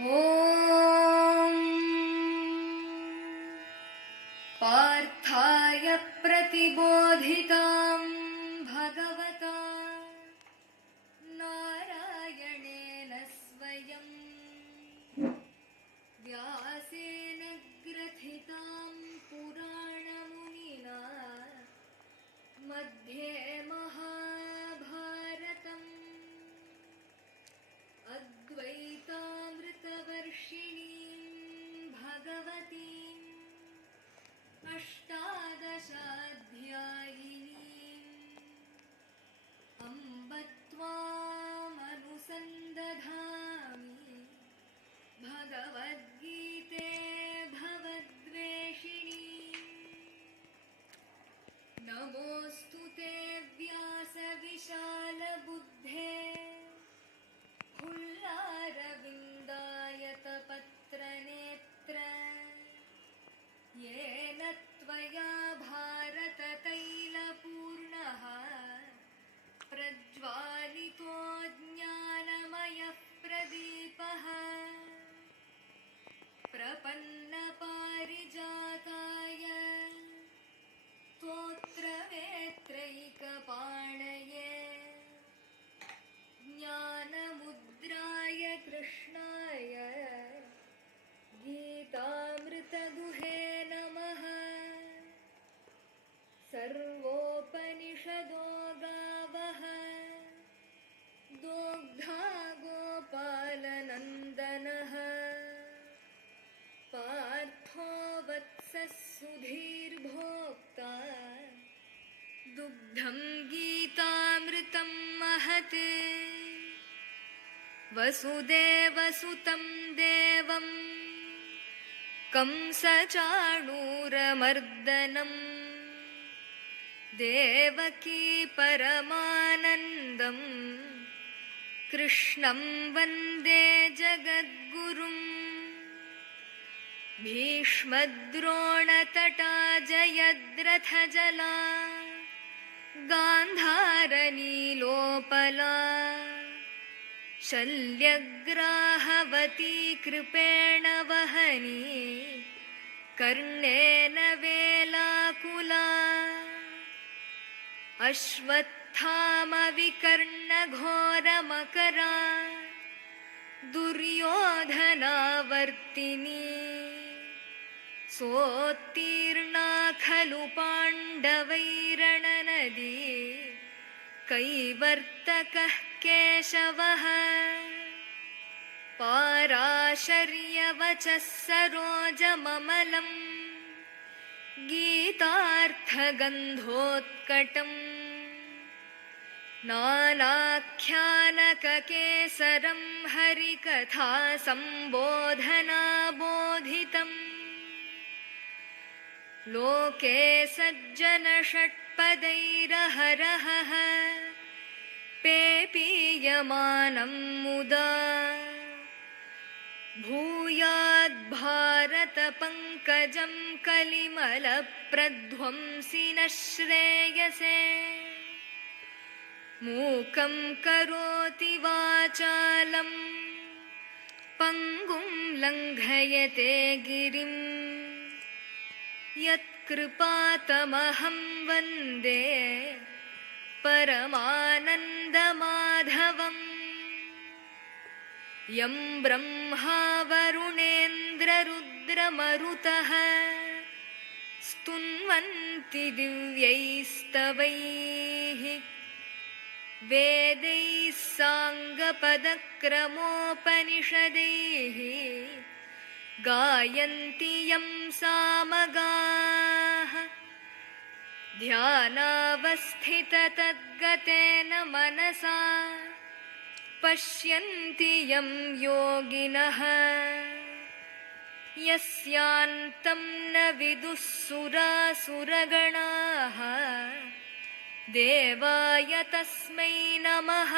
ॐ पार्थाय प्रतिबोधितां भगवता नारायणेन स्वयं व्यासेन ग्रथितां पुराणमुनिना मध्ये महाभारतम् अद्वैतामृतवर्षिणीं भगवतीम् अष्टादशाध्यायिनीम् अम्ब त्वामनुसन्दधामि भगवद्गीते भवद्वेषिणीम् नमोऽस्तु ते व्यासविशालबुद्धे हुल्लारविन्दायतपत्रनेत्र येन त्वया भारततैलपूर्णः प्रज्वालितो ज्ञानमयः प्रदीपः प्रपन्नपारिजाताय स्तोत्रवेत्रैकपाणये ज्ञानमुद्राय कृष्णाय गीतामृतगुहे नमः। सर्वोपनिषदो गावः दोग्धा गोपालनन्दनः पार्थो वत्सः सुधीर्भोक्ता दुग्धं गीतामृतं महत् वसुदेवसुतं देवं कंसचाणूरमर्दनं देवकी परमानन्दं कृष्णं वन्दे जगद्गुरुम् भीष्मद्रोणतटा जयद्रथजला गान्धारनीलोपला शल्यग्राहवती कृपेण वहनी कर्णेन वेलाकुला अश्वत्थामविकर्णघोरमकरा दुर्योधनावर्तिनी सोत्तीर्णा खलु पाण्डवैरणनदी कैवर्तकः केशवः पाराशर्यवचः सरोजममलम् गीतार्थगन्धोत्कटम् नानाख्यानककेसरं हरिकथा सम्बोधनाबोधितम् लोके सज्जनषट्पदैरहरहः पेपीयमानं मुदा भूयाद्भारतपङ्कजं कलिमलप्रध्वंसिनः श्रेयसे मूकं करोति वाचालं पङ्गुं लङ्घयते गिरिं यत्कृपातमहं वन्दे परमानन्दमाधवम् यं ब्रह्मा वरुणेन्द्ररुद्रमरुतः स्तुन्वन्ति दिव्यैस्तवैः वेदैः साङ्गपदक्रमोपनिषदैः गायन्ति यं सामगाः ध्यानावस्थिततद्गतेन मनसा पश्यन्ति यं योगिनः यस्यान्तं न विदुः सुरासुरगणाः देवाय तस्मै नमः।